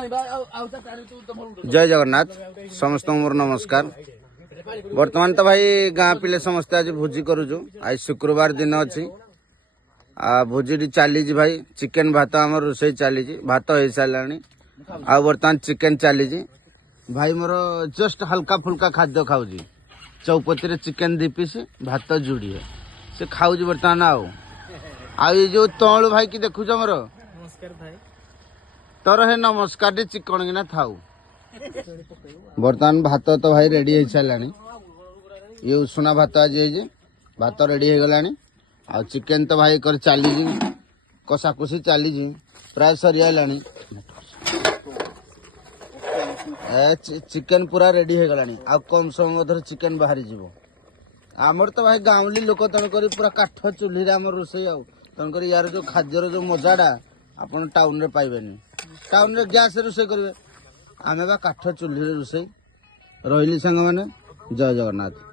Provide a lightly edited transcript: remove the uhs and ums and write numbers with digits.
जय जगन्नाथ समस्त मोर नमस्कार। वर्तमान तो भाई गाँ पिले समस्ते आज भोजी करूचु। आज शुक्रवार दिन अच्छी भोजी चली भाई चिकेन भात आम रोषे चली भात हो सारा आ बर्तमान चिकेन चली भाई मोर जस्ट हल्का फुल्का खाद्य खाऊ चौपती चिकेन 2 पीस भात जुड़ी है से खाऊ बर्तमान ये जो तलु भाई की देखुच मोर नमस्कार भाई तोर हे नमस्कार चिकन किना थाऊ बर्तमान भात तो भाई रेडी हो सारा ये उषुना भात आज भात रेडी हो गला आ चिकेन तो भाई कर चली कषाकुषि चली प्राय सरीगला चिकेन पूरा रेडी हो गला आ कम समय चिकेन बाहरी जीव आमर तो भाई गाँवली लोक तेणुक पूरा काठ चूल्ही रोषे तेणुक यार जो खाद्यर जो मजाटा आपन टाउन रे पाइबेनी टाउन रे गैस रोषे करेंगे आमे बा काठ चूल्ही रोषे रही सांग मैंने जय जगन्नाथ।